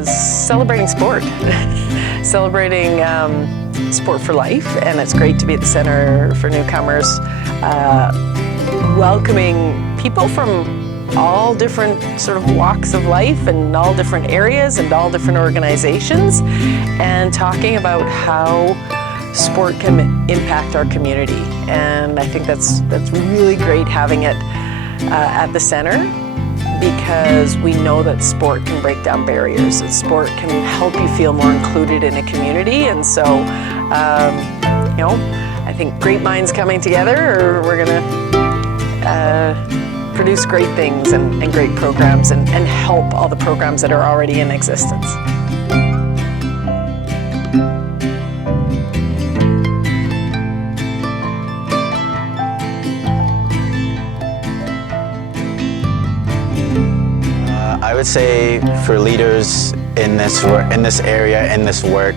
was celebrating sport, celebrating sport for life, and it's great to be at the Center for Newcomers, welcoming people from all different sort of walks of life and all different areas and all different organizations, and talking about how sport can impact our community. And I think that's really great having it at the center, because we know that sport can break down barriers, and sport can help you feel more included in a community. And so, you know, I think great minds coming together, or we're gonna produce great things and great programs and help all the programs that are already in existence. I would say for leaders in this area, in this work,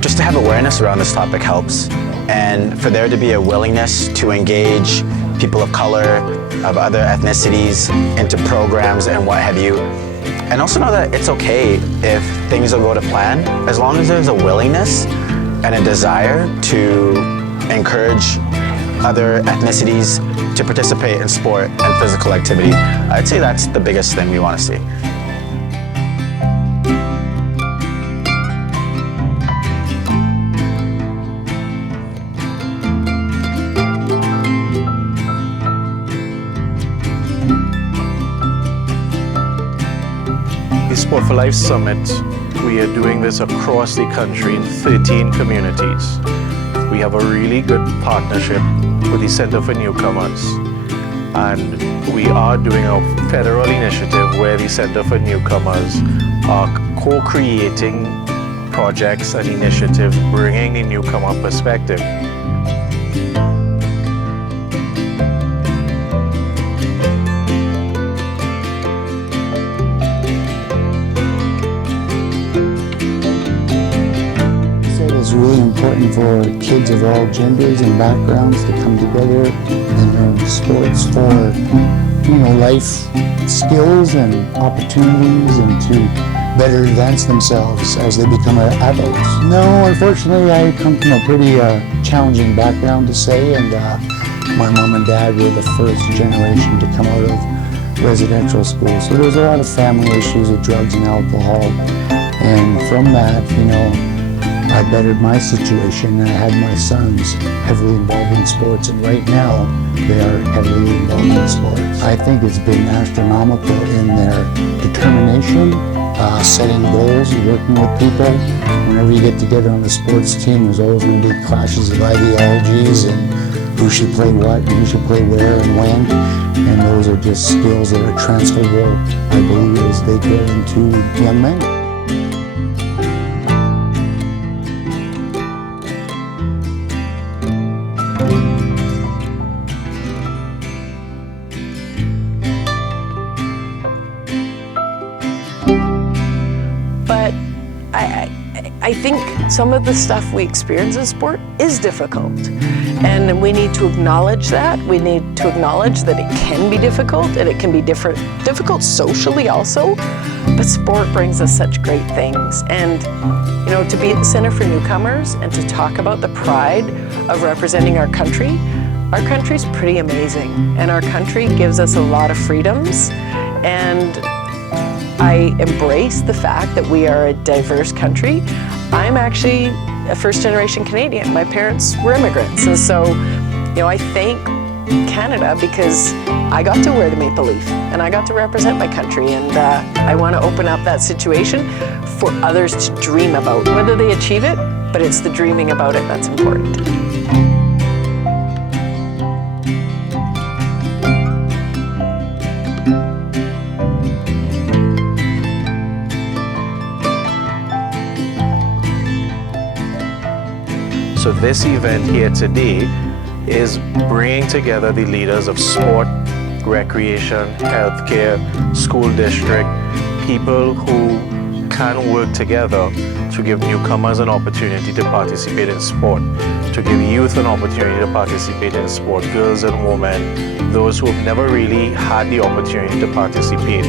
just to have awareness around this topic helps, and for there to be a willingness to engage people of color, of other ethnicities into programs and what have you. And also know that it's okay if things don't go to plan, as long as there's a willingness and a desire to encourage other ethnicities to participate in sport and physical activity. I'd say that's the biggest thing we want to see. The Sport for Life Summit, we are doing this across the country in 13 communities. We have a really good partnership with the Center for Newcomers, and we are doing a federal initiative where the Center for Newcomers are co-creating projects and initiatives bringing the newcomer perspective. It's really important for kids of all genders and backgrounds to come together and learn sports for, you know, life skills and opportunities, and to better advance themselves as they become adults. No, unfortunately, I come from a pretty challenging background, to say, and my mom and dad were the first generation to come out of residential school, so there was a lot of family issues with drugs and alcohol, and from that, you know, I bettered my situation, and I had my sons heavily involved in sports, and right now they are heavily involved in sports. I think it's been astronomical in their determination, setting goals, working with people. Whenever you get together on the sports team, there's always going to be clashes of ideologies and who should play what and who should play where and when, and those are just skills that are transferable, I believe, as they grow into young men. But I think some of the stuff we experience in sport is difficult, and we need to acknowledge that. We need to acknowledge that it can be difficult, and it can be difficult socially also, but sport brings us such great things. And, you know, to be at the Center for Newcomers and to talk about the pride of representing our country's pretty amazing, and our country gives us a lot of freedoms, and I embrace the fact that we are a diverse country. I'm actually a first-generation Canadian. My parents were immigrants, and so, you know, I thank Canada because I got to wear the maple leaf and I got to represent my country, and I want to open up that situation for others to dream about, whether they achieve it, but it's the dreaming about it that's important. So this event here today is bringing together the leaders of sport, recreation, healthcare, school district, people who can work together to give newcomers an opportunity to participate in sport, to give youth an opportunity to participate in sport, girls and women, those who have never really had the opportunity to participate.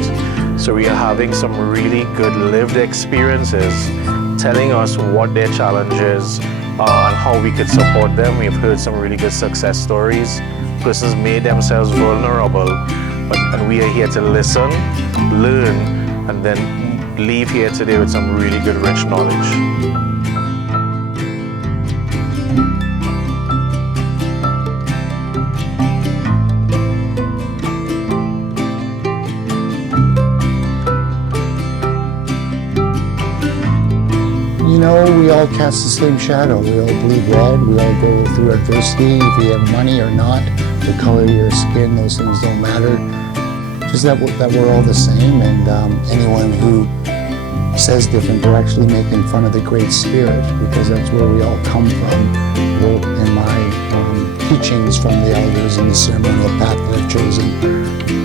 So we are having some really good lived experiences telling us what their challenges are and how we could support them. We've heard some really good success stories. Persons made themselves vulnerable, and we are here to listen, learn, and then leave here today with some really good rich knowledge. You know, we all cast the same shadow. We all bleed red. We all go through adversity. If you have money or not, the color of your skin, those things don't matter. Just that we're all the same, and anyone who says different, they're actually making fun of the Great Spirit, because that's where we all come from. Well, in my teachings from the elders and the ceremonial path that I've chosen,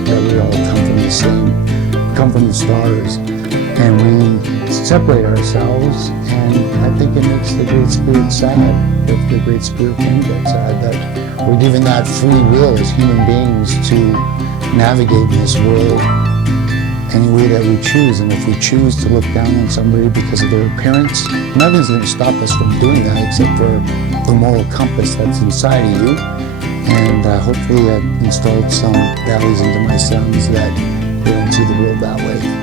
that we all come from the stars, and we separate ourselves, and I think it makes the Great Spirit sad, if the Great Spirit can get sad, that we're given that free will as human beings to navigate in this world any way that we choose. And if we choose to look down on somebody because of their appearance, nothing's going to stop us from doing that except for the moral compass that's inside of you. And hopefully I've installed some values into my sons that they don't see the world that way.